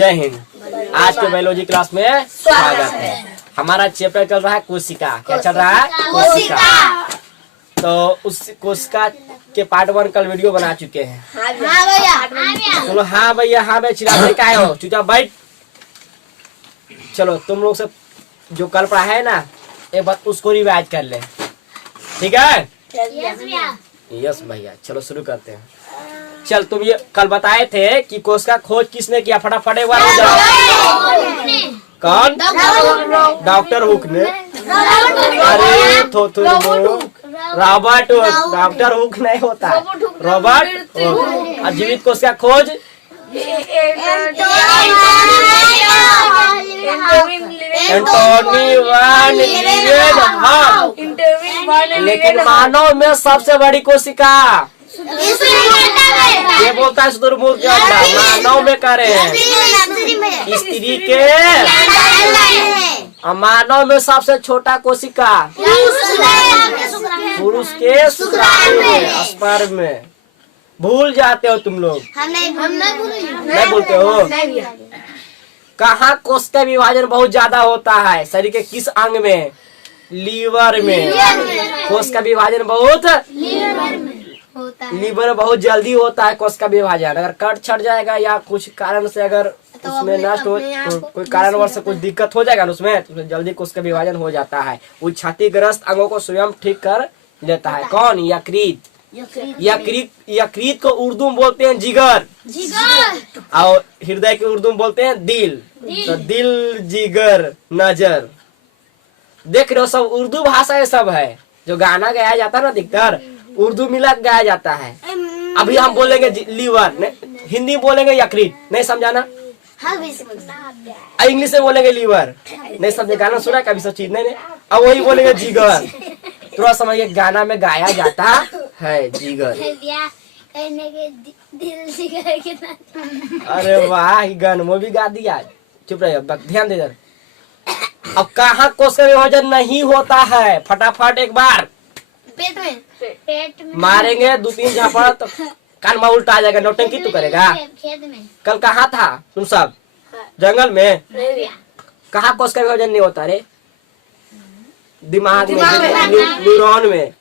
जय हिंद। आज के बायोलॉजी क्लास में स्वागत है। हमारा चैप्टर चल रहा है कोशिका। क्या चल रहा है? कोशिका। तो उस कोशिका के पार्ट 1 कल वीडियो बना चुके हैं। हाँ भैया। चलो हाँ भैया हाँ भैया चिल्लाते क्या हो, चुपचाप बैठ। चलो तुम लोग से जो कल पढ़ा है ना, एक बार उसको रिवाइज कर ले, ठीक है? यस भैया। चलो शुरू करते हैं। चल तुम ये कल बताए थे कि कोशिका खोज किसने किया? फटाफट एक बार हो जाओ। कौन? डॉक्टर हुक ने। अरे रॉबर्ट हुक। डॉक्टर हुक नहीं होता, रॉबर्ट हुक। और जीवित कोशिका खोज एंटोनी वान लीवेनहॉर्स्ट। लेकिन मानव में सबसे बड़ी कोशिका ये बोलता है शुतुरमुर्ग। मानव में करे स्त्री के, मानव में सबसे छोटा कोशिका पुरुष के शुक्राणु में, स्पर्म में। भूल जाते हो तुम लोग, नहीं भूलते हो? कहाँ कोशिका विभाजन बहुत ज्यादा होता है? शरीर के किस अंग में? लीवर में। कोशिका विभाजन बहुत लीवर बहुत जल्दी होता है। कोशिका विभाजन अगर कट छट जाएगा या कुछ कारण से अगर उसमें नष्ट हो, कोई कारणवश से कुछ दिक्कत हो जाएगा ना उसमें, तो जल्दी कोशिका विभाजन हो जाता है। वो क्षतिग्रस्त अंगों को स्वयं ठीक कर लेता है। कौन? यकृत। यकृत को उर्दू में बोलते हैं जिगर, और हृदय के उर्दू में बोलते हैं दिल। तो दिल, जिगर, नजर, देख रहे हो सब उर्दू भाषा ये सब है। जो गाना गाया जाता है ना अधिकतर उर्दू मिला गाया जाता है। अभी हम बोलेंगे लीवर, हिंदी बोलेंगे यकृत, नहीं समझाना। इंग्लिश में बोलेंगे लीवर, नहीं समझे। गाना सुना कभी सब चीज नहीं। अब वही बोलेंगे जिगर। थोड़ा समझिए गाना में गाया जाता है जिगर। अरे वाह, गान वो भी गा दिया। चुप रहे, ध्यान दे इधर। अब कहाँ कोशिका विभाजन नहीं होता है? फटाफट एक बार पेट में मारेंगे 2-3 झापड़ तो कान में उल्टा आ जाएगा। नौटंकी तू करेगा। खेत में। कल कहाँ था तुम सब? जंगल में। कहाँ कोशिका विभाजन नहीं होता रे? दिमाग में, न्यूरॉन में।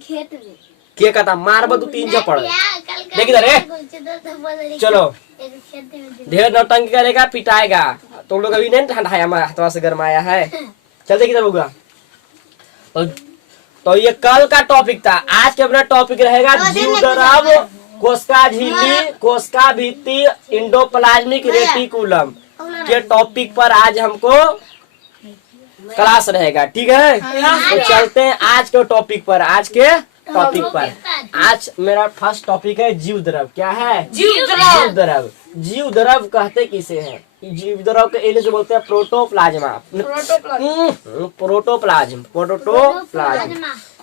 खेत में क्या कहता? मार 2-3 झापड़। देख इधर रे। चलो ढेर नौटंकी करेगा पिटाएगा। तुम लोग अभी नहीं ठंडा है, हाथों से गरमाया है। चल देख इधर होगा। तो ये कल का टॉपिक था। आज के अपना टॉपिक रहेगा जीवद्रव, कोशिका झिल्ली, कोशिका भित्ति, इंडोप्लाज्मिक रेटिकुलम के टॉपिक पर आज हमको क्लास रहेगा, ठीक है? तो चलते हैं आज के टॉपिक पर। आज मेरा फर्स्ट टॉपिक है जीवद्रव। क्या है? जीवद्रव। जीवद्रव कहते किसे हैं? जीवद्रव के इंग्लिश में बोलते हैं प्रोटोप्लाज्मा। प्रोटोप्लाज्म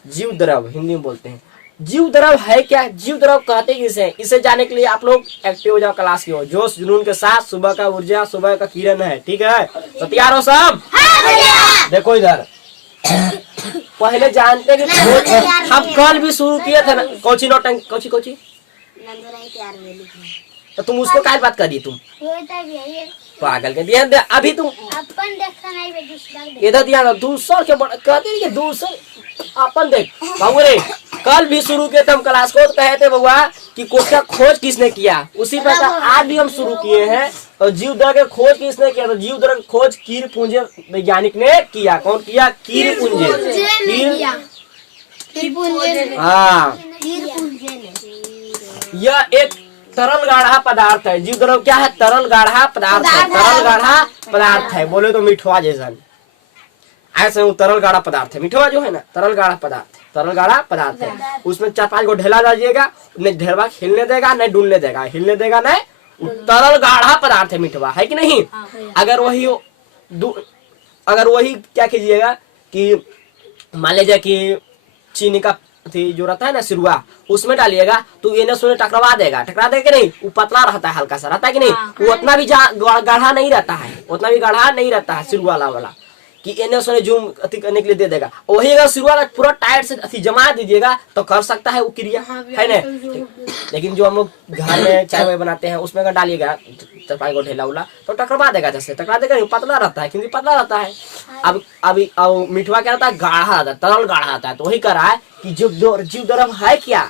जीवद्रव हिंदी में बोलते हैं। जीवद्रव है क्या? जीवद्रव कहते किसे हैं? इसे जाने के लिए आप लोग एक्टिव हो जाओ क्लास की हो। जोश जुनून के साथ सुबह का ऊर्जा, सुबह का किरण है, ठीक है? तो तैयार हो सब? देखो इधर। पहले जानते कि हम कल भी शुरू किए थे ना। कोची नोटंकी, कोची तो तुम उसको क्या बात करी? तुम पागल के ध्यान दे। अभी तुम इधर ध्यान, दूसर के कहते दूसर अपन देख बाबू रे। कल भी शुरू किए थे हम क्लास को, तो कहे थे बउआ कि कोशिका खोज किसने किया। उसी प्रकार आज भी हम शुरू किए हैं। तो जीवद्रव के खोज किसने किया? तो जीवद्रव की खोज कीट-पुंज वैज्ञानिक ने किया। कौन किया? कीट-पुंज। हाँ, यह एक तरल गाढ़ा पदार्थ है। जीवद्रव क्या है? तरल गाढ़ा पदार्थ है। तरल गाढ़ा पदार्थ है, बोले तो मिठवा जैसा। ऐसे वो तरल गाढ़ा पदार्थ है। मिठवा जो है ना, तरल गाढ़ा पदार्थ है। उसमें 4-5 को ढेला डालिएगा, नहीं ढेलवा हिलने देगा, नहीं डुलने देगा, हिलने देगा नहीं। तरल गाढ़ा पदार्थ है मिठवा, है कि नहीं? अगर वही क्या कीजिएगा कि मान लीजिए कि चीनी का जो रहता है ना सिरुआ, उसमें डालिएगा तो ये सुने टकरा देगा कि नहीं? वो पतला रहता है, हल्का सा रहता है कि नहीं? वो उतना भी गाढ़ा नहीं रहता है, सिरुआ वाला। कि एने उसने जूम अति करने के लिए दे देगा। वही अगर शुरुआत पूरा टाइट से अति जमा दीजिएगा तो कर सकता है वो क्रिया, है ना। लेकिन जो हम लोग घर में चाय वाय बनाते हैं उसमें अगर डालिएगा चाय को ढेला उला तो टकरा देगा, जैसे टकरा देगा नहीं, पतला रहता है क्योंकि पतला रहता है। अब अभी मिठवा क्या रहता है, गाढ़ा रहता है, तरल गाढ़ा रहता है। तो वही कर रहा है कि जीव द्रव है क्या,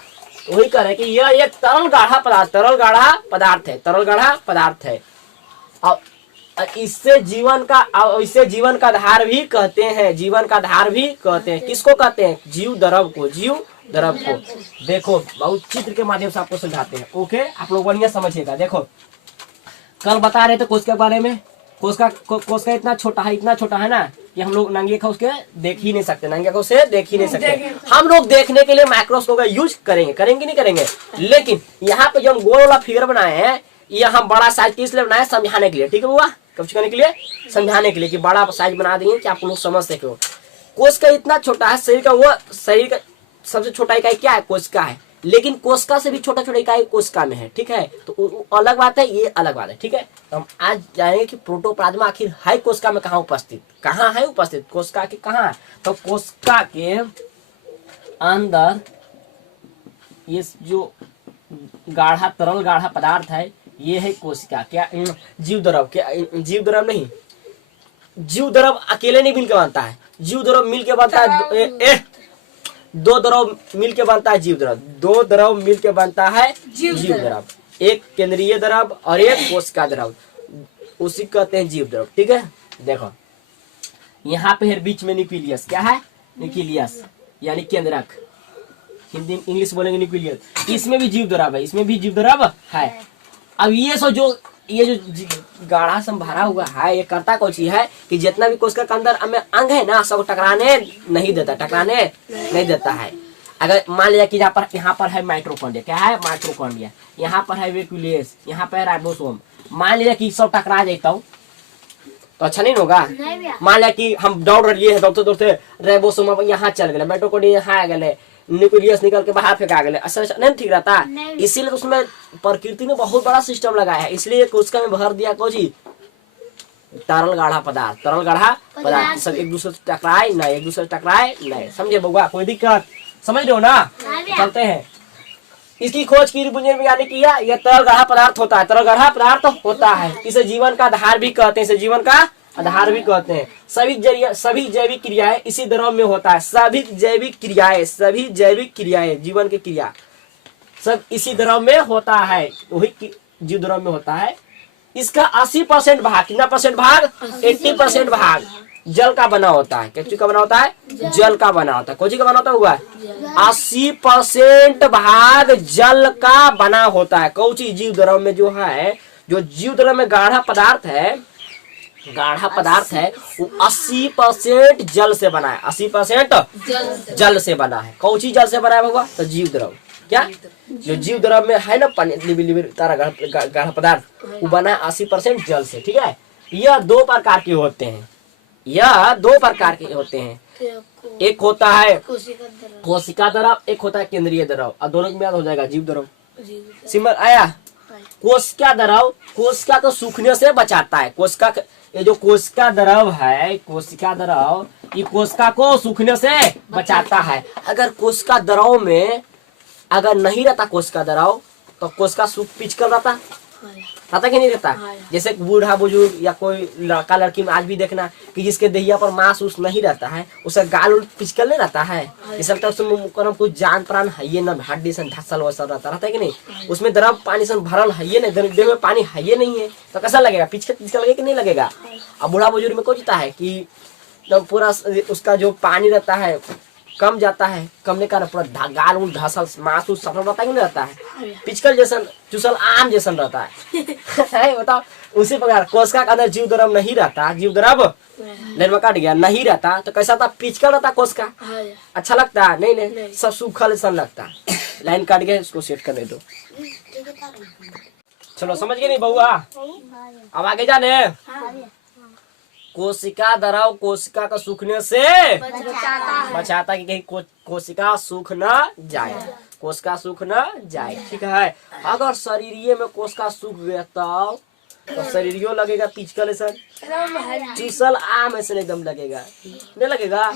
वही कर रहा है कि यह एक तरल गाढ़ा पदार्थ, तरल गाढ़ा पदार्थ है, तरल गाढ़ा पदार्थ है। और इससे जीवन का आधार भी कहते हैं, जीवन का आधार भी कहते हैं। किसको कहते हैं, जीव द्रव को, जीव द्रव को। देखो बहुत चित्र के माध्यम से आपको समझाते हैं, ओके, आप लोग बढ़िया समझिएगा। देखो कल बता रहे थे कोश के बारे में, कोश का इतना छोटा है ना कि हम लोग नंगे आंखों से देख ही नहीं सकते, नंगे आंखों से देख ही नहीं सकते। हम लोग देखने के लिए माइक्रोस्कोप का यूज करेंगे नहीं करेंगे। लेकिन यहाँ पे जो हम गोल वाला फिगर बनाए हैं ये हम बड़ा साइज इसलिए बनाए समझाने के लिए, ठीक है बुआ, कब करने के लिए, समझाने के लिए कि बड़ा साइज बना देंगे कि आप लोग समझ सके। कोश का इतना छोटा है, शरीर का सबसे छोटा इकाई क्या है, कोशिका है। लेकिन कोशिका से भी छोटा इकाई कोशिका में है, ठीक है। तो अलग बात है, ये अलग बात है, ठीक है। तो हम आज जानेंगे कि प्रोटोप्लाज्मा आखिर है कोशिका में कहाँ उपस्थित, कोशिका के कहाँ है। तो कोशिका के अंदर ये जो गाढ़ा तरल गाढ़ा पदार्थ है ये है कोशिका। क्या जीव द्रव, क्या जीव द्रव नहीं, जीव द्रव अकेले नहीं मिलकर बनता है, जीव द्रव मिलकर बनता है। दो द्रव मिलके बनता है जीव द्रव, दो द्रव मिलके बनता है जीव द्रव, एक केंद्रीय द्रव और एक कोशिका द्रव, उसी कहते हैं जीव द्रव, ठीक है। देखो यहाँ पे बीच में न्यूक्लियस, क्या है, न्यूक्लियस यानी केंद्रक, हिंदी इंग्लिश बोलेंगे न्यूक्लियस। इसमें भी जीव द्रव है, इसमें भी जीव द्रव है। अब ये जो गाढ़ा से भरा हुआ है ये करता कौन सी है कि जितना भी कोशिका के अंदर में अंग है ना सब टकराने नहीं देता है। अगर मान लिया कि यहाँ पर है माइटोकॉन्ड्रिया, क्या है, माइटोकॉन्ड्रिया, यहाँ पर है न्यूक्लियस, यहाँ पर है राइबोसोम। मान लिया कि सब टकरा जाता हूँ तो अच्छा नहीं होगा। मान लिया कि हम दौड़ रही है, दौड़ते राइबोसोम यहाँ चल गए, माइटोकॉन्ड्रिया यहाँ आ गए, न्यूक्लियस निकल के बाहर फेंका गया, अच्छा नहीं ठीक रहता। इसीलिए तो उसमें प्रकृति ने बहुत बड़ा सिस्टम लगाया है, इसलिए कोशिका में भर दिया कोजी तरल गाढ़ा पदार्थ सब एक दूसरे से टकराए नहीं, समझे बउआ, कोई दिक्कत, समझ रहे हो ना। चलते हैं, इसकी खोज की वैज्ञानिक किया, यह तरल गाढ़ा पदार्थ होता है, इसे जीवन का आधार भी कहते हैं, सभी जैविक क्रियाएं इसी द्रव में होता है, सभी जैविक क्रियाएं जीवन की क्रिया सब इसी द्रव में होता है, वही जीव द्रव में होता है। इसका 80% भाग, कितना परसेंट भाग, 80% भाग जल का बना होता है। किस चीज का बना होता है, जल का बना होता है। कौन चीज का बना होता है, 80% भाग जल का बना होता है। कौन चीज, जीव द्रव में जो है, जो जीव द्रव में गाढ़ा पदार्थ है वो 80% जल से बना है, 80% जल से बना है। कौन चीज जल से बना है बाबा, तो जीव द्रव। क्या, जो जीव द्रव में है ना पानी लिबी तारा गाढ़ा पदार्थ वो बना है 80% जल से, ठीक है। यह दो प्रकार के होते हैं, एक होता है कोशिका द्रव, एक होता है केंद्रीय द्रव, और दोनों में याद हो जाएगा जीव द्रव। सिंबल आया। कोशिका द्रव, कोशिका को सूखने से बचाता है, ये जो कोशिका द्रव है, ये कोशिका को सूखने से बचाता है। अगर कोशिका द्रव में अगर नहीं रहता कोशिका द्रव तो कोशिका सूख पिचकल रहता कि नहीं रहता। जैसे बूढ़ा बुजुर्ग या कोई लड़का लड़की में आज भी देखना कि जिसके दहिया पर मांस उस नहीं रहता है, उसका गाल पिचकल नहीं रहता है, जैसे लगता है उसमें कुछ जान प्राण है ये ना, हड्डी सन धसल वसल रहता है कि नहीं। उसमें द्रव पानी सन भरल है ये नहीं, देह में पानी है ये नहीं है, तो कैसा लगेगा, पिचकल लगेगा कि नहीं लगेगा। अब बूढ़ा बुजुर्ग में क्या होता है कि जब पूरा उसका जो पानी रहता है कम जाता है, कमने का पूरा गाल उल धसल मांस उस सफल रहता है कि नहीं रहता है, पिचकल जैसन चुसल आम जैसन रहता है। बताओ, उसी प्रकार कोशिका के अंदर जीव द्रव नहीं रहता, जीव द्रव लाइन में काट गया नहीं रहता तो कैसा था, पिचकल रहता कोशिका, अच्छा लगता है नहीं, सब सूखल सन लगता। लाइन काट गया, इसको सेट करने दो। चलो समझ गए नहीं बउआ, अब आगे जाने। कोशिका द्रव कोशिका का सूखने से बचाता कि कहीं कोशिका सूख न जाए, ठीक है। अगर शरीर में कोशिका सूख गया तो तो शरीरियो लगेगा पिचकल सर, चूसल आम ऐसे एकदम लगेगा, नहीं लगेगा।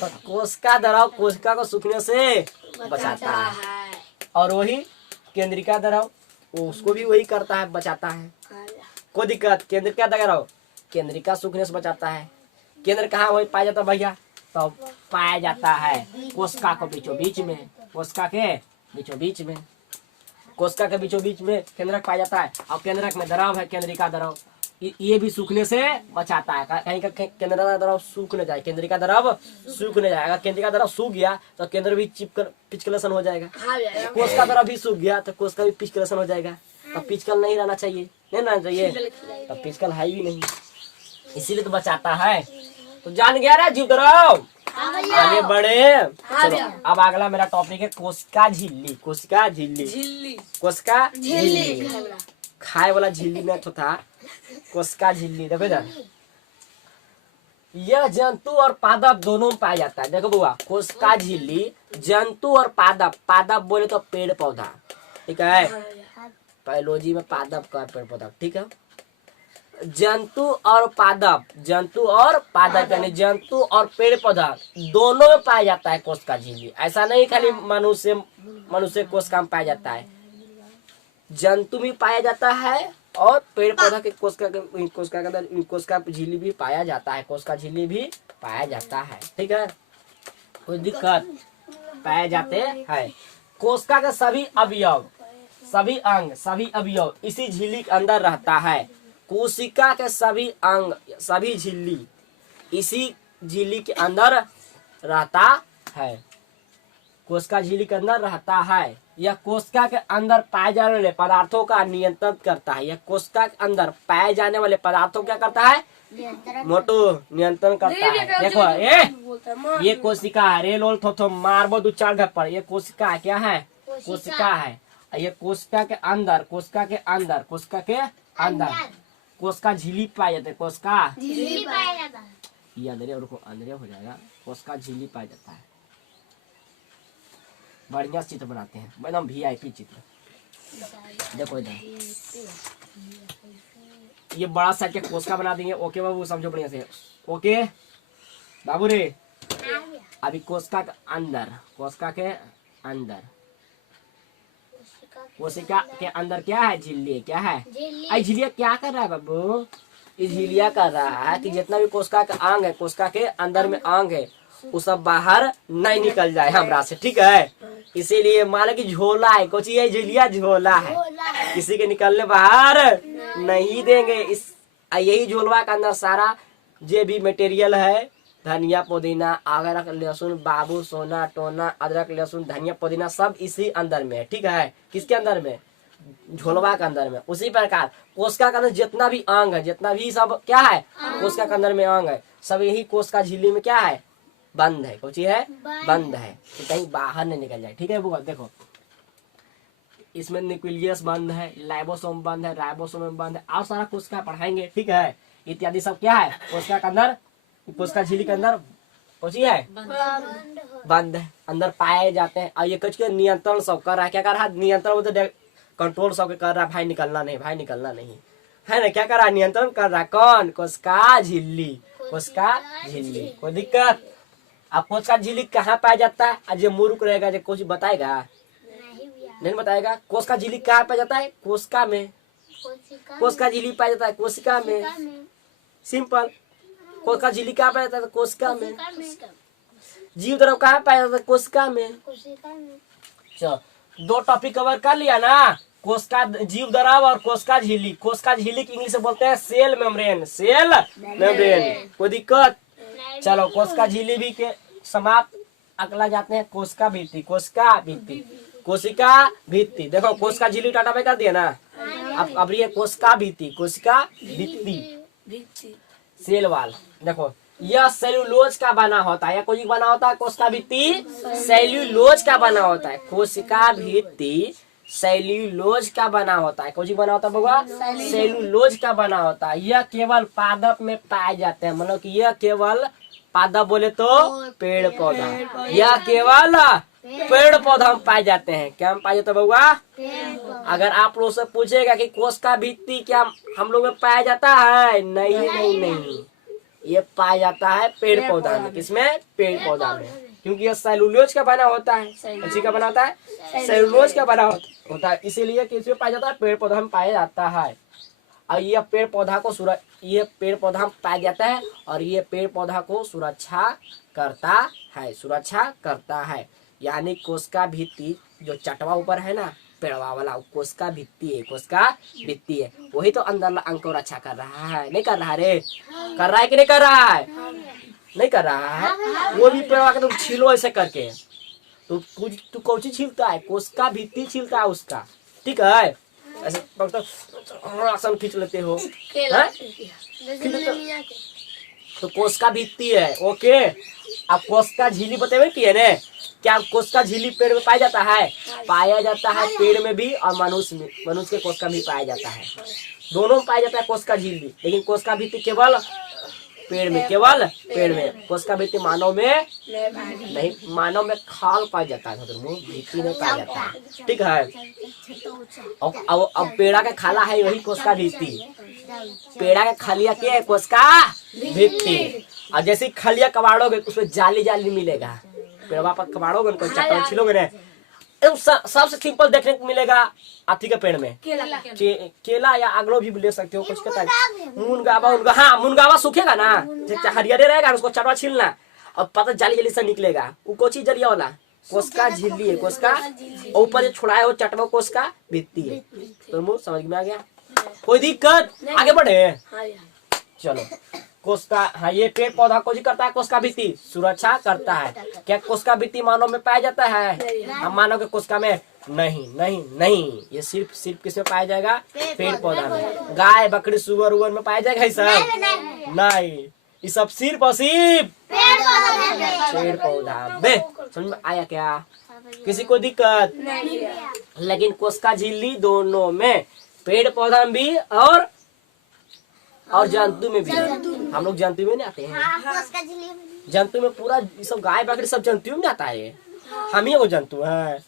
तो कोशिका द्रव कोशिका को सूखने से बचाता है, और वही केंद्रिका द्रव उसको भी वही करता है, बचाता है। कोई दिक्कत, केंद्रिका द्रव केंद्रिका सूखने से बचाता है। केंद्र कहाँ वही पाया जाता है भैया, तो पाया जाता है कोशिका को बीचों बीच में, कोशिका के बीचों बीच में, कोशिका के बीचों बीच में केंद्रक पाया जाता है। और केंद्रक में द्रव है केंद्रिका द्रव, ये भी सूखने से बचाता है। कहीं का केंद्रिका द्रव सूख न जाए, केंद्रिका द्रव सूख न जाए। अगर केंद्रिका द्रव सूख गया तो केंद्र भी चिपकर पिचकलसन हो जाएगा। कोशिका द्रव भी सूख गया तो कोशिका भी पिचकलसन हो जाएगा। तो पिचकल नहीं रहना चाहिए, नहीं रहना चाहिए, तो पिचकल है भी नहीं, इसीलिए तो बचाता है। तो जान गया ना जीव द्रव, आगे बढ़े। चलो अब अगला मेरा टॉपिक है कोशिका झिल्ली। कोशिका झिल्ली, कोशिका झिल्ली, खाए वाला झिल्ली में तो था कोशिका झिल्ली। देखो इधर, यह जंतु और पादप दोनों में पाया जाता है। देखो बुआ, कोशिका झिल्ली जंतु और पादप, पादप बोले तो पेड़ पौधा, ठीक है, बायोलॉजी में पादप का पेड़ पौधा, ठीक है। जंतु और पादप, जंतु और पादप यानी जंतु और पेड़ पौधा दोनों में पाया जाता है कोशिका झिल्ली। ऐसा नहीं खाली मनुष्य कोशिका में पाया जाता है, जंतु भी पाया जाता है और पेड़ पौधा के कोशिका के अंदर कोशिका झिल्ली भी पाया जाता है, कोशिका झिल्ली भी पाया जाता है, ठीक है। कोई दिक्कत, पाए जाते हैं। कोशिका के सभी अवयव, सभी अंग, सभी अवयव इसी झिल्ली के अंदर रहता है। कोशिका के सभी अंग, सभी झिल्ली इसी झिल्ली के अंदर रहता है, कोशिका झिल्ली के अंदर रहता है। यह कोशिका के अंदर पाए जाने वाले पदार्थों का नियंत्रण करता है। यह कोशिका के अंदर पाए जाने वाले पदार्थों क्या करता है, मोटो नियंत्रण करता है। देखो ये कोशिका है, रेल थो मारबो दो चार घर पर, ये कोशिका क्या है, कोशिका है। ये कोशिका के अंदर, कोशिका के अंदर, कोशिका के अंदर कोशिका झिल्ली पाया जाता है, कोशिका झिल्ली पाया जाता है। ये अंदर हो जाएगा, कोशिका झिल्ली पाया जाता है। बढ़िया चित्र बनाते हैं एकदम VIP चित्र। देखो इधर ये बड़ा सा के कोशिका बना देंगे। ओके बाबू, समझो बढ़िया से, ओके बाबू रे। अभी कोशिका के अंदर, कोशिका के अंदर, कोशिका के अंदर क्या है, झिल्ली, क्या है, आई झिल्लिया क्या कर रहा है बाबू, इस झिल्लिया कर रहा है कि जितना भी कोशिका का अंग है, कोशिका के अंदर में अंग है, वो सब बाहर नहीं निकल जाए हमरा से, ठीक है। इसीलिए मान कि झोला है, कुछ ये झिल्लिया झोला है, किसी के निकलने बाहर नहीं देंगे। इस यही झोलवा के अंदर सारा जो भी मटेरियल है, धनिया पुदीना, अदरक लहसुन, बाबू सोना टोना, अदरक लहसुन धनिया पुदीना सब इसी अंदर में है, ठीक है। किसके अंदर में, झोलवा के अंदर में। उसी प्रकार कोशिका के अंदर जितना भी अंग है, जितना भी सब क्या है, कोशिका के अंदर में अंग है, सब यही कोशिका झिल्ली में क्या है, बंद है। कुछ है, बंद है, तो कहीं बाहर नहीं निकल जाए, ठीक है बुआ। देखो इसमें न्यूक्लियस बंद है, लाइबोसोम बंद है, राइबोसोम बंद है, और सारा कोशिका पढ़ाएंगे, ठीक है। इत्यादि सब क्या है, कोशिका के अंदर, कोशिका झिल्ली के अंदर कुछ है, बंद है, अंदर पाए जाते हैं। और ये कुछ के नियंत्रण सब कर रहा है, क्या कर रहा है, नियंत्रण कंट्रोल सब कर रहा है, भाई निकलना नहीं, भाई निकलना नहीं, है ना। क्या कर रहा है, नियंत्रण कर रहा है, कौन, कोशिका झिल्ली, कोशिका झिल्ली। कोई दिक्कत। अब कोशिका झिल्ली कहाँ पाया जाता है, आज ये मूर्ख रहेगा, जो कुछ बताएगा नहीं बताएगा। कोशिका झिल्ली कहाँ पाया जाता है, कोशिका में, कोशिका झिल्ली पाया जाता है कोशिका में, सिंपल। कोशिका झिल्ली कहाँ पाया जाता है, कोशिका में। जीव द्रव कहाँ पाया जाता है, कोशिका में। चलो 2 टॉपिक कवर कर लिया ना, कोशिका जीव द्रव और कोशिका झिल्ली। कोशिका झिल्ली की इंग्लिश में बोलते हैं सेल मेम्ब्रेन, सेल मेम्ब्रेन। कोई दिक्कत। चलो कोशिका झिल्ली भी के समाप्त। अगला जाते हैं कोशिका भित्ति, कोशिका भित्ति, कोशिका भित्ति। देखो कोशिका झिल्ली टाटा पे कर दिया ना, अब ये कोशिका भित्ति, कोशिका भित्ति, सेल वाल। देखो यह सेल्यूलोज का बना होता है, या कोई बना होता है, कोशिका भित्ति सेल्यूलोज का बना होता है, कोशिका भित्ति सेल्यूलोज का बना होता है। कौन बना होता है बउआ, सेल्यूलोज का बना होता है। यह केवल पादप में पाए जाते हैं, मतलब कि यह केवल पादप बोले तो पेड़ पौधा, यह केवल पेड़ पौधा में पाए जाते हैं। क्या में पाए जाते हैं बउआ? अगर आप लोग से पूछेगा कि कोशिका भित्ति क्या हम लोग में पाया जाता है? नहीं, ये पाया जाता है पेड़ पौधा में। किसमें? पेड़ पौधा में, क्योंकि ये सेलुलोज का बना होता है। अच्छी का बना होता है, सेलुलोज का बना होता है, इसीलिए किसमें पाया जाता है? पेड़ पौधा में पाया जाता है। और ये पेड़ पौधा को ये पेड़ पौधा में पाया जाता है और ये पेड़ पौधा को सुरक्षा करता है। यानी कोशिका भित्ति जो चटवा ऊपर है ना पेड़वा वाला, कोशिका भित्ति है, वही तो अंदर अंग को रक्षा कर रहा है। नहीं कर रहा रे? कर रहा है कि नहीं कर रहा है? नहीं कर रहा है। वो भी पेड़वा के तुम छीलो ऐसे करके, तो तू कौन सी छीलता है? कोशिका भित्ति छीलता है उसका। ठीक है, ऐसे आसन खींच लेते हो, तो कोशिका भित्ति है। ओके, अब कोशिका झिल्ली बतेबे किए ने? क्या कोशिका झिल्ली पेड़ में पाया जाता है? पाया जाता है पेड़ में भी और मनुष्य के कोशिका भी पाया जाता है। दोनों में पाया जाता है कोशिका झिल्ली, लेकिन कोशिका भित्ति केवल पेड़ में। कोशिका भित्ति मानव में नहीं, मानव में खाल पाया जाता है, भित्ति नहीं पाया जाता है। ठीक है, अब पेड़ा का खाला है वही कोशिका भित्ति। पेड़ा का खलिया क्या है? कोशिका भित्ति। और जैसे खलिया कबाड़ोगे उसमें जाली मिलेगा। पेड़वा पर कबाड़ोगे उनको चट्टान छिलोगे ना, सबसे सिंपल देखने को मिलेगा हाथी के पेड़ में केला या अगलो भी ले सकते हो। कुछ कहता है मुनगावा। हाँ, मुनगावा सूखेगा ना, हरियर रहेगा, उसको चटवा छीलना और पता जाली से निकलेगा। वो कोची जरिया वाला कोशिका झिल्ली है। कोशिका ऊपर जो छुड़ाया हो चटवा कोशिका भित्ति है। तो मुझे समझ में आ गया? कोई दिक्कत? आगे बढ़े, चलो। कोशिका, हाँ, ये पेड़ पौधा को करता है कोशिका भित्ति, सुरक्षा करता है। क्या कोशिका भित्ति मानव में पाया जाता है? हम मानव के कोशिका में नहीं, ये सिर्फ किसमें पाया जाएगा? पेड़ पौधा में। गाय बकरी सुअर उअर में पाया जाएगा? ये सब नहीं, ये सब सिर्फ और सिर्फ पेड़ पौधा में। समझ में आया क्या? किसी को दिक्कत? लेकिन कोशिका झिल्ली दोनों में, पेड़ पौधा में भी और जंतु में भी। हम लोग जंतु में नहीं आते हैं। जंतु में पूरा सब गाय बकरी सब जंतु में आता है। हम ही वो जंतु है।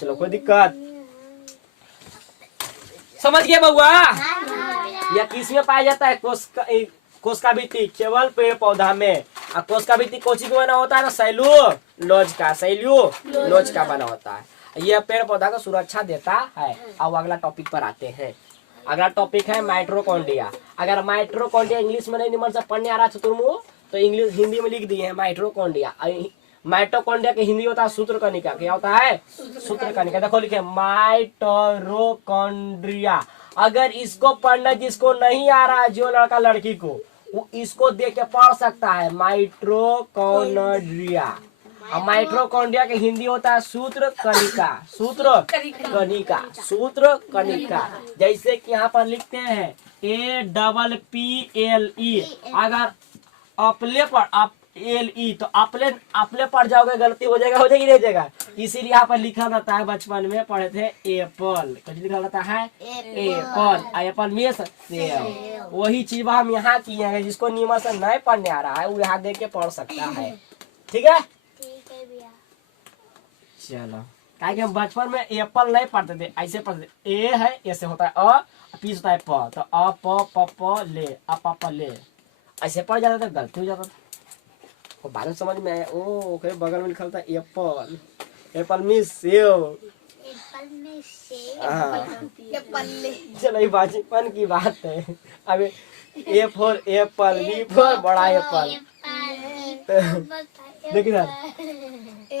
चलो, कोई दिक्कत? समझ गए बउआ? या किस में पाया जाता है? कोशिका भित्ति केवल पेड़ पौधा में। और कोशिका भित्ति कोची का बना होता है ना? सेल्यूलोज का बना होता है। यह पेड़ पौधा को सुरक्षा देता है। अब अगला टॉपिक पर आते हैं। अगला टॉपिक है माइटोकॉन्ड्रिया। अगर माइटोकॉन्ड्रिया इंग्लिश में नहीं निमन से पढ़ने आ रहा चतुर्मुख तो इंग्लिश हिंदी में लिख दिए हैं माइटोकॉन्ड्रिया। माइटोकॉन्ड्रिया के हिंदी होता है सूत्रकणिका। क्या होता है? सूत्रकणिका। देखो लिखे माइटोकॉन्ड्रिया। अगर इसको पढ़ना जिसको नहीं आ रहा है, जो लड़का लड़की को, वो इसको देख के पढ़ सकता है माइटोकॉन्ड्रिया। और माइटोकॉन्ड्रिया के हिंदी होता है सूत्रकणिका। जैसे कि यहाँ पर लिखते हैं APPLE। अगर अपले पर LE तो अपले पढ़ जाओगे गलती हो जाएगा नहीं जाएगा। इसीलिए यहाँ पर लिखा रहता है, बचपन में पढ़े थे एप्पल। कुछ लिखा रहता है एप्पल में सेब। वही चीज हम यहाँ किए हैं। जिसको नियम से नहीं पढ़ने आ रहा है वो यहाँ देख के पढ़ सकता है। ठीक है, चलो। क्या कि हम बचपन में एप्पल नहीं पढ़ते थे, ऐसे पढ़ते थे। ए है, ऐसे होता है अ, पी होता है प, तो अ प ले, अ प ले, ऐसे पढ़ जाता था, गलती हो जाता था। वो बाद में समझ में आया, ओ ओके, बगल में लिखा था एप्पल में सेब। चलो, ये बचपन की बात है। अब A for apple, B for बड़ा एप्पल। देखिए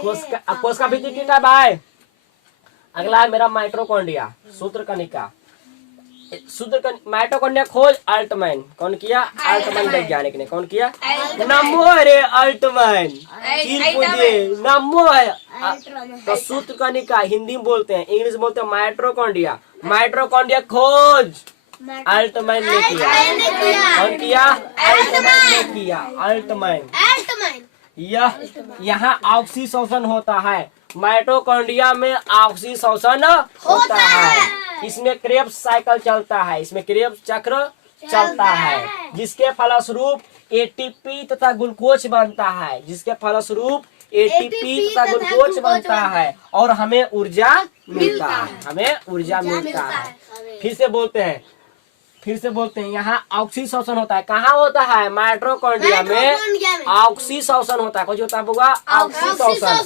कोशिका भित्ति टीका भाई। अगला है मेरा माइटोकॉन्ड्रिया, सूत्रकणिका। माइटोकॉन्ड्रिया खोज अल्टमैन। कौन किया? अल्टमैन वैज्ञानिक ने। कौन किया? नमो रे अल्टमैन, नमो है। तो सूत्रकणिका हिंदी में बोलते हैं, इंग्लिश बोलते हैं माइटोकॉन्ड्रिया। माइटोकॉन्ड्रिया खोज अल्टमैन ने किया। कौन किया? अल्टमैन ने किया। अल्टमैन। यहाँ ऑक्सीशोषण होता है। माइटोकॉन्ड्रिया में ऑक्सीशोषण होता है। इसमें क्रेब्स साइकिल चलता है, इसमें क्रेब्स चक्र चलता है, जिसके फलस्वरूप एटीपी तथा ग्लूकोज बनता है। जिसके फलस्वरूप एटीपी तथा ग्लूकोज बनता है और हमें ऊर्जा मिलता है, हमें ऊर्जा मिलता है। फिर से बोलते हैं यहाँ ऑक्सीशोषण होता है। कहाँ होता है? माइटोकॉन्ड्रिया में ऑक्सीशोषण होता है। कुछ होता है होगा ऑक्सीशोषण,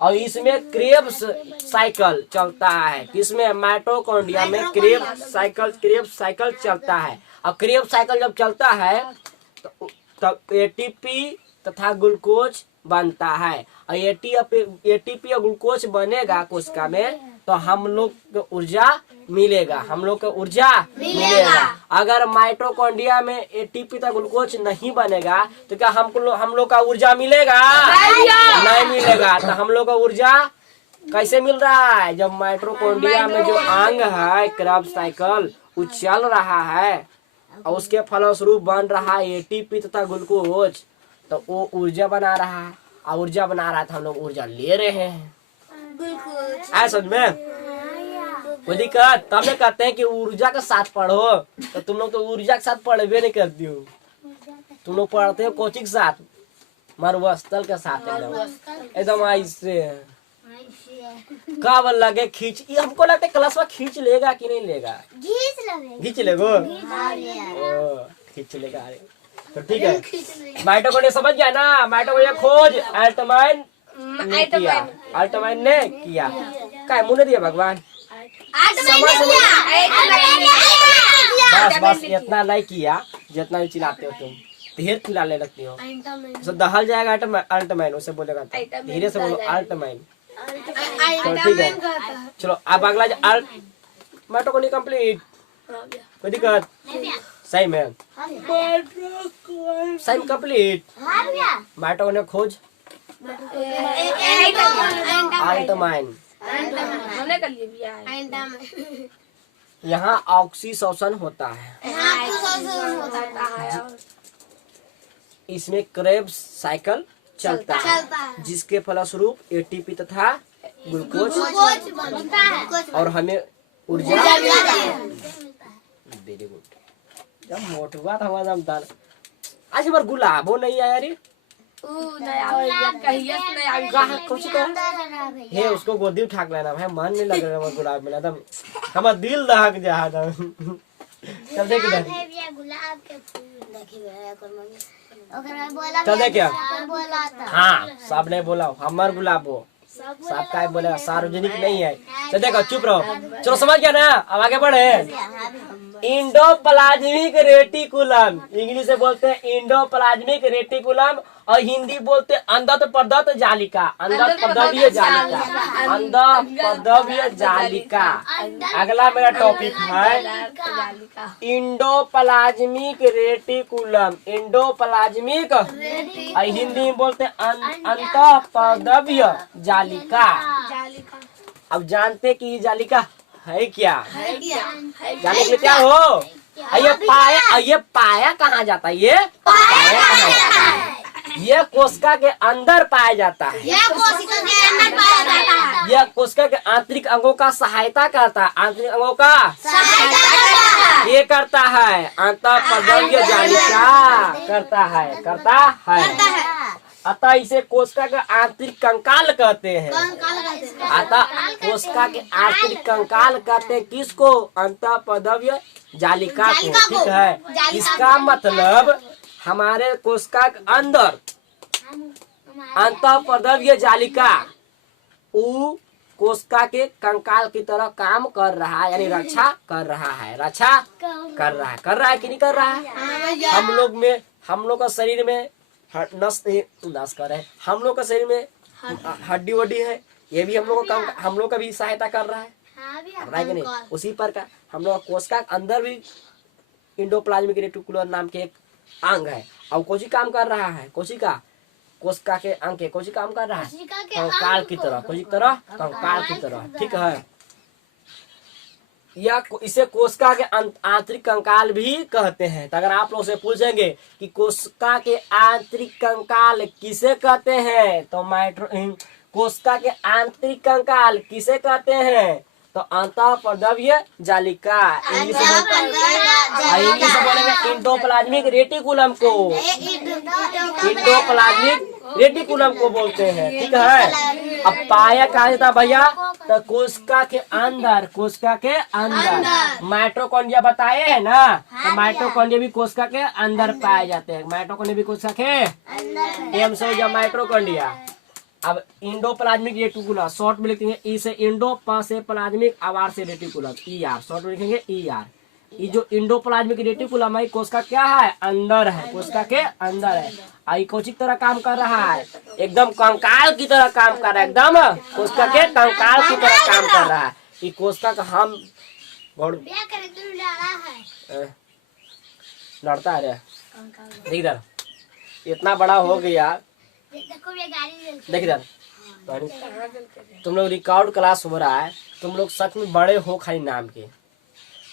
और इसमें क्रेब्स साइकिल चलता है। किसमें? माइटोकॉन्ड्रिया में क्रेब्स साइकिल चलता है। और क्रेब्स साइकिल जब चलता है तो तब एटीपी तथा ग्लूकोज बनता है। और एटीपी और ग्लूकोज बनेगा कोशिका में तो हम लोग को ऊर्जा मिलेगा, अगर माइटोकॉन्ड्रिया में एटीपी तथा ग्लूकोज नहीं बनेगा तो क्या हम लोग का ऊर्जा मिलेगा? नहीं मिलेगा। तो हम लोग का ऊर्जा कैसे मिल रहा है? जब माइटोकॉन्ड्रिया में जो अंग है क्रेब्स साइकिल वो चल रहा है और उसके फलस्वरूप बन रहा है एटीपी तथा ग्लूकोज, तो वो ऊर्जा बना रहा है। और ऊर्जा बना रहा है तो हम लोग ऊर्जा ले रहे हैं। आए समझ में? कोई दिक्कत? तब में कहते हैं कि ऊर्जा के साथ पढ़ो, तो तुम लोग तो ऊर्जा के साथ पढ़वे नहीं करती हो। तुम लोग पढ़ते हो कोचिंग के साथ, मरुस्थल के साथ, एकदम ऐसे कब लगे खींच। ये हमको लगता है क्लास में खींच लेगा कि नहीं लेगा? खींच लेगो, खींच लेगा। तो ठीक है, माइटोकॉन्ड्रिया समझ गया ना? माइटोकॉन्ड्रिया खोज अल्टमैन ने किया। क्या मुँह ने दिया भगवान? बस इतना नहीं किया जितना भी चिल्लाते हो तुम, ढेर चिल्लाने लगती हो। तो दहल जाएगा अल्टमैन, उसे बोलेगा धीरे से बोलो अल्टमैन। तो ठीक है, चलो अब अगला माइटोकॉन्ड्रिया कंप्लीट। कोई दिक्कत? सही में सही कंप्लीट। माइटोकॉन्ड्रिया खोज अल्टमैन। यहाँ ऑक्सीशोषण होता है, इसमें क्रेब्स साइकिल चलता है जिसके फलस्वरूप एटीपी तथा ग्लूकोज और हमें ऊर्जा। Very good. जब मोटवा था हमारा दाल आज हमारे गुलाबो नहीं आया रे। कुछ हे उसको गोदी उठा लेना भाई, मन नहीं लग रहा है गुलाब में, एकदम हमारा दिल दहक जा। चल देख इधर, चल देख। हाँ सब नहीं बोला हमार गुलाब हो, सब का बोला सार्वजनिक नहीं है। चल देखो, चुप रहो। चलो समझ गया ना? अब आगे बढ़े। इंडोप्लाज्मिक रेटिकुलम, इंग्लिश से बोलते हैं इंडोप्लाज्मिक रेटिकुलम और हिंदी बोलते हैं अंधःपदत्त जालिका। अंधःपदवीय जालिका। अगला मेरा टॉपिक है इंडोप्लाज्मिक रेटिकुलम। इंडोप्लाज्मिक और हिंदी में बोलते हैं अंतःपदवीय जालिका। अब जानते कि ये जालिका है क्या? जाने के लिए क्या हो? ये पाया कहाँ जाता है? ये पाया कहाँ जाता है? ये कोशिका के अंदर पाया जाता है। यह कोशिका के आंतरिक अंगों का सहायता करता है। आंतरिक अंगों का ये करता है अंतःपदवीय जालिका करता है। अतः इसे कोशिका का आंतरिक कंकाल कहते हैं। अतः कोशिका के आंतरिक कंकाल कहते हैं किसको? अंतःपदवीय जालिका को। ठीक है, इसका मतलब हमारे कोशिका के अंदर अंतःपदवीय जालिका कोशिका के कंकाल की तरह काम कर रहा है, यानी रक्षा कर रहा है कि नहीं कर रहा है? हम लोग का शरीर में नस कर रहे हैं। हम लोग का शरीर में हड्डी वड्डी है, ये भी हम लोग का भी सहायता कर रहा है कि नहीं? उसी पर का हम लोग कोशिका के अंदर भी इंडोप्लाज्मिक रेटिकुलम नाम के एक अंग है। और कोशिका काम कर रहा है, कोशिका के अंग के कोशिका काम कर रहा है कंकाल की तरह। ठीक है, या इसे कोशिका के आंतरिक कंकाल भी कहते हैं। तो अगर आप लोग से पूछेंगे कि कोशिका के आंतरिक कंकाल किसे कहते हैं, तो कोशिका के आंतरिक कंकाल किसे कहते हैं? तो अंतःपदवीय जालिका। इंग्लिश में बोलेंगे इंडोप्लाज्मिक रेटिकुलम को। इंडोप्लाज्मिक रेटिकुलम को बोलते हैं। ठीक है, अब पाया कहाँ जाता है भैया? तो कोशिका के अंदर, कोशिका के अंदर। माइटोकॉन्ड्रिया बताए है ना, तो माइटोकॉन्ड्रिया भी कोशिका के अंदर पाए जाते हैं। माइटोकॉन्ड्रिया भी कोशिका के एम से हो गया माइटोकॉन्ड्रिया। अब इंडोप्लाज्मिक रेटिकुलम शॉर्ट में लिखेंगे ई से इंडो, प से प्लाज्मिक, आर से रेटिकुलम, ई आर शॉर्ट में लिखेंगे ई आर। ये जो इंडोप्लाज्मिक रेटिकुलम है कोशिका क्या है? अंदर है, कोशिका के अंदर है। आई कोशिका की तरह काम कर रहा है, एकदम कंकाल की तरह काम कर रहा है, एकदम कोशिका के कंकाल की तरह काम कर रहा है। ये कोशिका का हम लड़ता है रे, देख इधर इतना बड़ा हो गया, देख इधर। तुम लोग रिकॉर्ड क्लास हो रहा है, तुम लोग सच में बड़े हो खाली नाम के।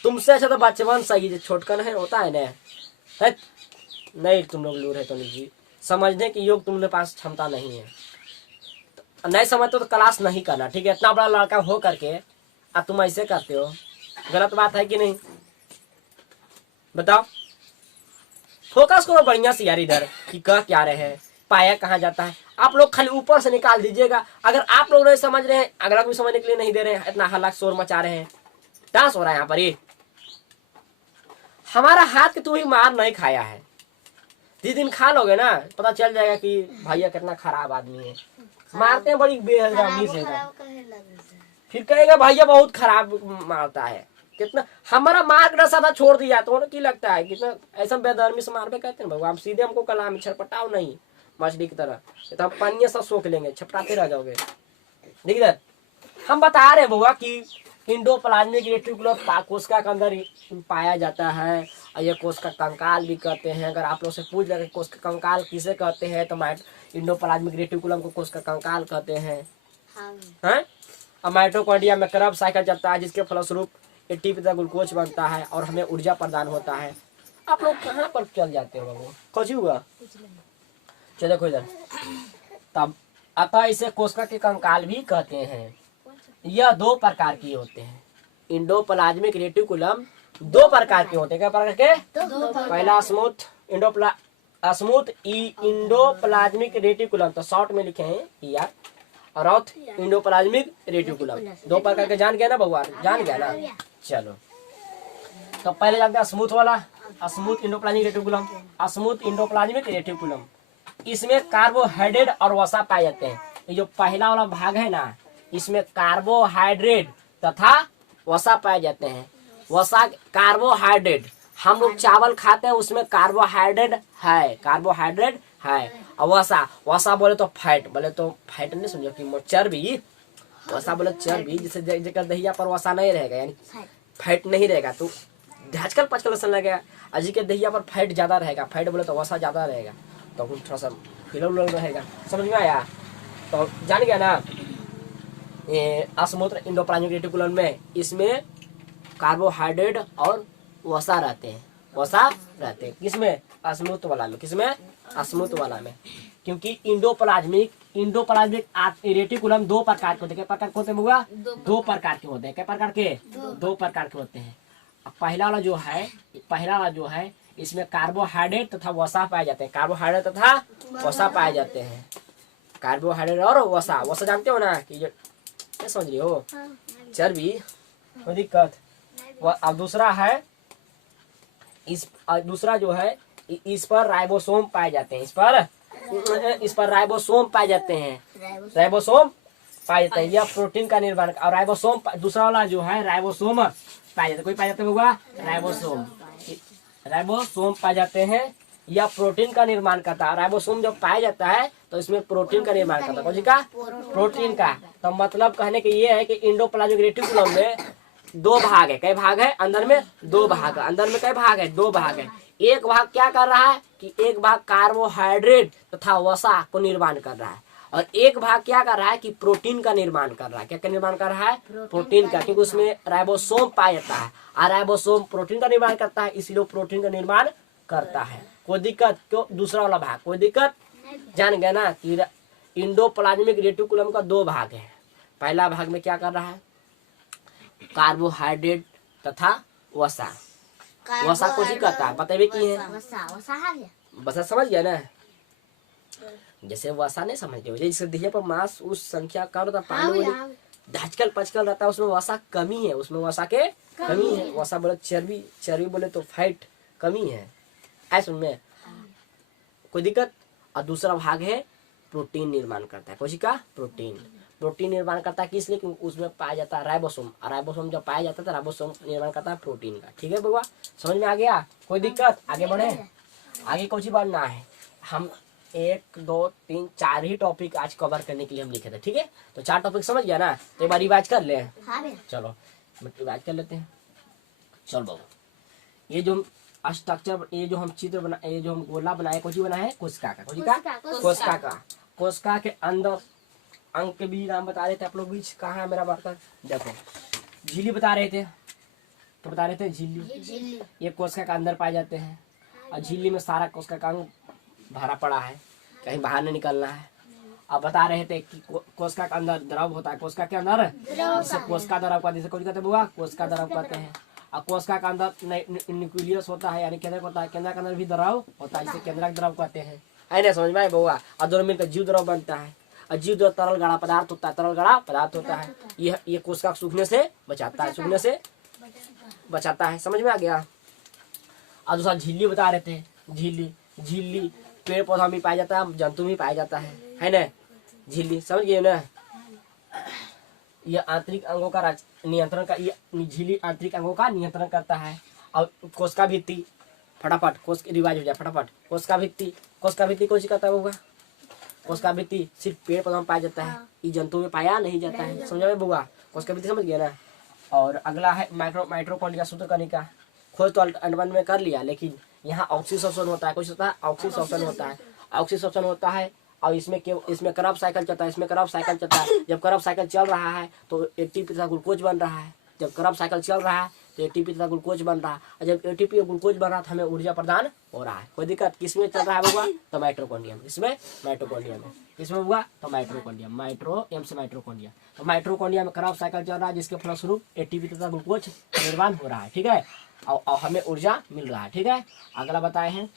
तुमसे अच्छा तो बचपन सही जो छोटकन है होता है ना, नहीं तुम लोग लूर है तो जी समझने की योग तुमने पास क्षमता नहीं है। नहीं समझते तो क्लास नहीं करना, ठीक है? इतना बड़ा लड़का हो करके अब तुम ऐसे करते हो, गलत बात है कि नहीं? बताओ, फोकस करो बढ़िया से यार इधर कि कह क्या रहे हैं, पाया कहाँ जाता है। आप लोग खाली ऊपर से निकाल दीजिएगा। अगर आप लोग नहीं समझ रहे हैं, अगला कोई समझने के लिए नहीं दे रहे हैं, इतना हल्ला शोर मचा रहे हैं, डांस हो रहा है यहाँ पर। ये हमारा हाथ के तू ही मार नहीं खाया है, जिस दिन खा लोगे ना पता चल जाएगा कि भैया कितना खराब आदमी है। मारते हैं बड़ी बेहतरामी से, फिर कहेगा भैया बहुत खराब मारता है। कितना हमारा मार्ग रसा था छोड़ दिया तो की लगता है कितना ऐसा बेदर्मी से मारबे कहते हैं भगवान। सीधे हमको कलाम छटपटाओ नहीं मछली की तरह, तो हम पानी सब सोख लेंगे, छपटाते रह जाओगे। देखिए हम बता रहे बउआ कि इंडोप्लाज्मिक रेटिकुलम कोशिका के अंदर पाया जाता है, और ये कोशिका कंकाल भी कहते हैं। अगर आप लोग से पूछ लगे कोशिका कंकाल किसे कहते हैं, तो इंडोप्लाज्मिक रेटिकुलम को कोशिका कंकाल कहते हैं। हैं? और माइटोकॉन्ड्रिया में करब साइकिल चलता है, जिसके फलस्वरूप एटीपी ग्लूकोज बनता है और हमें ऊर्जा प्रदान होता है। आप लोग कहाँ पर चल जाते हो बाबू? कुछ हुआ? चलो देखो इधर, तब अतः इसे कोशिका के कंकाल भी कहते हैं। यह दो प्रकार के होते हैं। इंडोप्लाज्मिक रेटिकुलम दो प्रकार के होते हैं। क्या प्रकार के? पहला स्मूथ इंडोप्लाज्मिक रेटिकुलम, तो शॉर्ट में लिखे हैं यार, और इंडोप्लाज्मिक रेटिकुलम दो प्रकार के। जान गया ना भगवान? जान गया ना? चलो तो पहले जानते हैं स्मूथ वाला, smooth endoplasmic reticulum. Smooth endoplasmic reticulum, इसमें कार्बोहाइड्रेट और वसा पाए जाते हैं। ये जो पहला वाला भाग है ना, इसमें कार्बोहाइड्रेट तथा वसा पाए जाते हैं। वसा कार्बोहाइड्रेट, हम लोग चावल खाते हैं उसमें कार्बोहाइड्रेट है, कार्बोहाइड्रेट है। और वसा बोले तो फैट, बोले तो फैट नहीं समझो कि चर्बी, वसा बोले चर्बी, जिसे जगह दहिया पर वसा नहीं रहेगा, यानी फैट नहीं रहेगा, तो आजकल पचकल सन लगेगा। अजी के दहिया पर फैट ज्यादा रहेगा, फैट बोले तो वसा ज्यादा रहेगा, तो थोड़ा सा हिलल रहेगा। समझ में आया? तो जान गया ना? स्मूथ इंडोप्लाज्मिक रेटिकुलम में इसमें कार्बोहाइड्रेट और वसा रहते हैं, वसा रहते हैं। किसमें? स्मूथ वाला में। किसमें? स्मूथ वाला में। क्योंकि इंडोप्लाज्मिक रेटिकुलम दो प्रकार के होते हैं। क्या प्रकार के होते हैं बुआ? दो प्रकार के होते हैं। क्या प्रकार के? दो प्रकार के होते हैं। पहला वाला जो है इसमें कार्बोहाइड्रेट तथा वसा पाए जाते हैं। कार्बोहाइड्रेट तथा वसा पाए जाते हैं। कार्बोहाइड्रेट और वसा। वसा जानते हो ना कि क्या समझ रही हो? चर्बी, कोई दिक्कत? अब दूसरा है, दूसरा जो है इस पर राइबोसोम पाए जाते हैं। इस पर राइबोसोम पाए जाते हैं। राइबोसोम पाए जाते हैं, यह प्रोटीन का निर्माण। और राइबोसोम दूसरा वाला जो है राइबोसोम पाए जाते हैं। कोई पाए जाते होगा? राइबोसोम पाए जाते हैं, यह प्रोटीन का निर्माण करता है। राइबोसोम जब पाया जाता है तो इसमें प्रोटीन का निर्माण करता है। कौन सी का? प्रोटीन का। तो मतलब कहने के ये है कि इंडोप्लाज्मिक रेटिकुलम में दो भाग है। कई भाग है? अंदर में दो भाग है। अंदर में कई भाग है? दो भाग है। एक भाग क्या कर रहा है कि एक भाग कार्बोहाइड्रेट तथा वसा को निर्माण कर रहा है, और एक भाग क्या कर रहा है कि प्रोटीन का निर्माण कर रहा है। क्या का निर्माण कर रहा है? प्रोटीन का, क्योंकि उसमें राइबोसोम पाया जाता है, और राइबोसोम प्रोटीन का निर्माण करता है, इसीलिए प्रोटीन का निर्माण करता है। कोई दिक्कत? क्यों? दूसरा वाला भाग कोई दिक्कत? जान गया ना कि इंडोप्लाज्मिक रेटिकुलम का दो भाग है। पहला भाग में क्या कर रहा है? कार्बोहाइड्रेट तथा वसा। वसा को ही कहता है, बताइए की है? वसा समझ गया ना? जैसे वसा नहीं समझते हो, जैसे देह पर मास उस संख्या का होता हाँ पानी भैया वाली धचकल पचकल रहता है, उसमें वसा कमी है, उसमें वसा के कमी है। वसा बोले चर्बी, चर्बी बोले तो फैट कमी है, ऐसे उनमें कोई दिक्कत। और दूसरा भाग है प्रोटीन निर्माण करता है, कोशिका प्रोटीन, प्रोटीन निर्माण करता है किस लिए, क्योंकि उसमें पाया जाता है राइबोसोम, और राइबोसोम जब पाया जाता है तो राइबोसोम निर्माण करता है प्रोटीन का। ठीक है बउआ, समझ में आ गया, कोई दिक्कत, आगे बढ़े। आगे कौन सी बढ़ना है, हम 1 2 3 4 ही टॉपिक आज कवर करने के लिए हम लिखे थे, ठीक है। तो 4 टॉपिक समझ गया ना, तो एक बार रिवाइज कर ले। हाँ भैया चलो रिवाइज कर लेते हैं। चल बाबू, ये जो स्ट्रक्चर, ये जो हम चित्र बना, ये जो हम गोला बनाए, कुछ बनाए है कोशिका का, कोशिका कोशिका का, कोशिका के अंदर अंग के भी नाम बता रहे थे आप लोग, बीच कहाँ है मेरा मार्कर, देखो झिल्ली बता रहे थे, तो बता रहे थे झिल्ली, ये कोशिका के अंदर पाए जाते हैं, और झिल्ली में सारा कोशिका का अंग भरा पड़ा है, कहीं बाहर नहीं निकलना है। अब बता रहे थे कि कोशिका के अंदर द्रव होता है, कोशिका के अंदर जिसे कोशिका द्रव कहते हैं, कुछ कहते हैं बुआ, कोशिका द्रव कहते हैं। और कोशिका के अंदर न्यूक्लियस होता है, यानी केंद्रक होता है, केंद्र के अंदर भी द्रव होता है, जिसे केंद्रक द्रव कहते हैं, है ना, समझ में आए बउआ। और दोनों मिलकर जीव द्रव बनता है, और जीव द्रव तरल गाढ़ा पदार्थ होता है, तरल गाढ़ा पदार्थ होता है, ये कोशिका सूखने से बचाता है, सूखने से बचाता है, समझ में आ गया। और दूसरा झिल्ली बता रहे थे, झिल्ली पेड़ पौधा में पाया जाता है, जंतु में पाया जाता है ना, झिल्ली समझ गए ना। ये आंतरिक अंगों का नियंत्रण का, ये झिल्ली आंतरिक अंगों का नियंत्रण करता है। और कोशिका भित्ति, फटाफट कोश रिवाज हो जाए फटाफट, कोशिका भित्ति कौन सी करता होगा, कोशिका भित्ति सिर्फ पेड़ पौधा में पाया जाता है, ये जंतु में पाया नहीं जाता है, समझ में बुआ, कोशिका भित्ति समझ गया ना। और अगला है माइटोकॉन्ड्रिया सूत्रकणिका, खोज तो अंडवन में कर लिया, लेकिन यहाँ ऑक्सीसोशन होता है, कुछ होता है ऑक्सीसोशन होता है, ऑक्सीसोशन होता है। और इसमें करब साइकिल चलता है, इसमें करब साइकिल चलता है। जब करब साइकिल चल रहा है तो एटीपी तथा ग्लूकोज बन रहा है, जब करब साइकिल चल रहा है तो एटीपी तथा ग्लूकोज बन रहा है, और जब एटीपी और ग्लूकोज बन रहा है तो हमें ऊर्जा प्रदान हो रहा है। कोई दिक्कत, किसमें चल रहा है होगा, तो माइटोकॉन्ड्रिया में, इसमें माइटोकॉन्ड्रिया में, किसमें होगा, तो माइटोकॉन्ड्रिया, माइट्रो एम से माइटोकॉन्ड्रिया, तो माइटोकॉन्ड्रिया में करब साइकिल चल रहा है, जिसके फलस्वरूप एटीपी तथा ग्लूकोज निर्माण हो रहा है, ठीक है, और हमें ऊर्जा मिल रहा है, ठीक है। अगला बताए हैं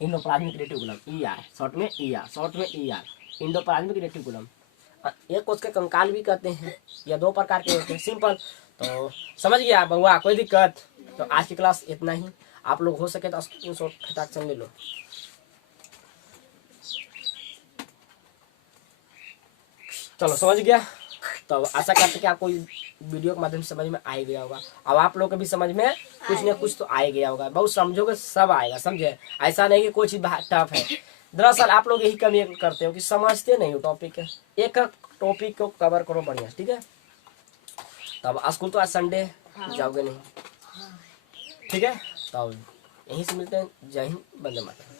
इंडोप्लाज्मिक रेटिकुलम, ER शॉर्ट में, ER इंडोप्लाज्मिक रेटिकुलम, एक कोशिका कंकाल भी कहते हैं, या 2 प्रकार के होते हैं, सिंपल। तो समझ गया बउआ, कोई दिक्कत। तो आज की क्लास इतना ही, आप लोग हो सके तो स्क्रीनशॉट खटाक ले लो। चलो समझ गया, तो आशा करते कि आपको वीडियो के माध्यम से समझ में आ ही गया होगा। अब आप लोग को भी समझ में कुछ न कुछ तो आ ही गया होगा, बहुत समझोगे सब आएगा, समझे, ऐसा नहीं कि कोई चीज टफ है। दरअसल आप लोग यही कमी करते हो कि समझते नहीं हो टॉपिक, एक टॉपिक को कवर करो बढ़िया, ठीक है। तब स्कूल तो आज संडे जाओगे नहीं, ठीक है। तो यहीं से मिलते हैं, जय हिंद, वंदे मातरम।